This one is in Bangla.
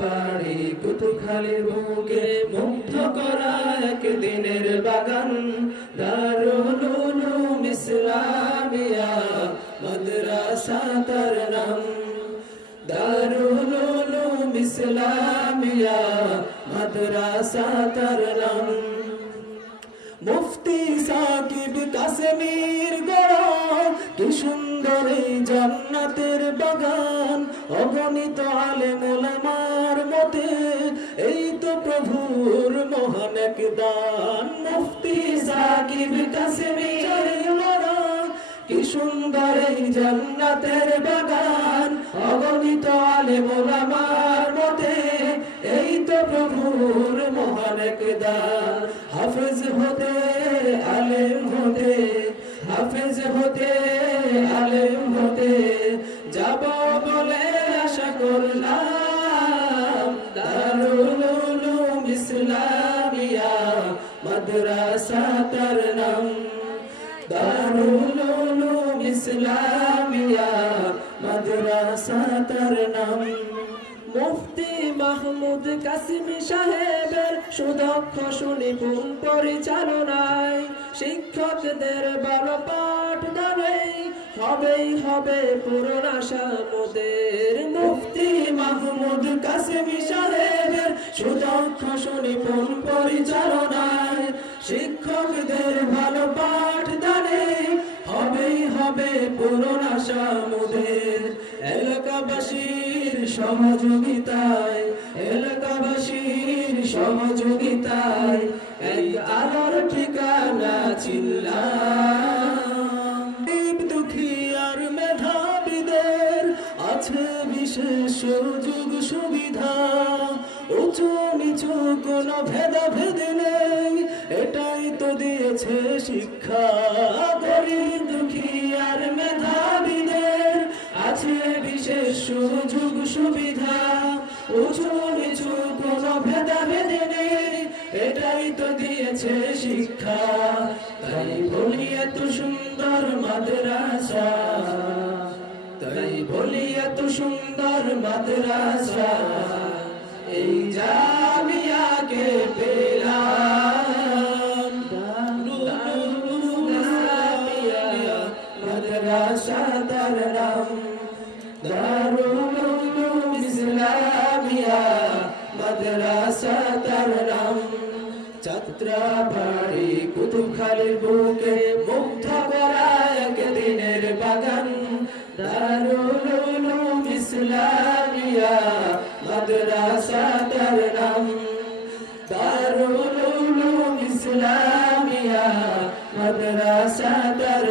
বাড়ি কুতুবখালির বুকে মুগ্ধ করা একদিনের বাগান দারুল উলুম ইসলামিয়া মাদ্রাসা তার নাম দারুল উলুম ইসলামিয়া মাদ্রাসা তার নাম মুফতি সাকিব কাসেমীর গড়া কি সুন্দর এই জান্নাতের বাগান অগণিত আলেম ওলামার মতে এই তো প্রভুর মহান এক দান মুফতি সাকিব কাসেমীর গড়া কি সুন্দর এই জান্নাতের বাগান অগণিত আলেম ওলামার মতে এই তো প্রভুর মহান এক দান হাফেজ হতে আলেম হতে হাফেজ হতে আলেম হতে যাব বলে আশা করলাম দারুল উলুম ইসলামিয়া মাদ্রাসা তার নাম দারুল উলুম ইসলামিয়া মাদ্রাসা তার নাম মুফতি মাহমুদ কাসেমী সাহেবের সুদক্ষ সুনিপুণ পরিচালনায় শিক্ষকদের ভালো পাঠদানে হবেই হবে পূরণ আশা মোদের মুফতি মাহমুদ কাসেমী সাহেবের সুদক্ষ সুনিপুণ পরিচালনায় শিক্ষকদের ভালো পাঠদানে হবেই হবে পূরণ আশা মোদের এলাকাবাসীর সহযোগিতায় এলাকাবাসীর সহযোগিতায় এক আলোর ঠিকানা চিনলাম দুঃখী আর মেধাবীদের আছে বিশেষ সুযোগ সুবিধা উঁচু নিচু কোনো ভেদাভেদ নেই এটাই তো দিয়েছে শিক্ষা গরিব দুঃখী আর মেধাবীদের আছে বিশেষ সুযোগ সুবিধা উঁচু নিচু কোনো ভেদাভেদ নেই এটাই তো দিয়েছে শিক্ষা তাই বলি এত সুন্দর মাদ্রাসা তাই বলি এত সুন্দর মাদ্রাসা এই জামিয়াকে পেলাম মাদ্রাসা তার নাম দারুল উলুম ইসলামিয়া মাদ্রাসা তার নাম যাত্রাবাড়ি কুতুবখালির বুকে মুগ্ধ করা একদিনের বাগান দারুল উলুম ইসলামিয়া মাদ্রাসা তার নাম দারুল উলুম ইসলামিয়া মাদ্রাসা তার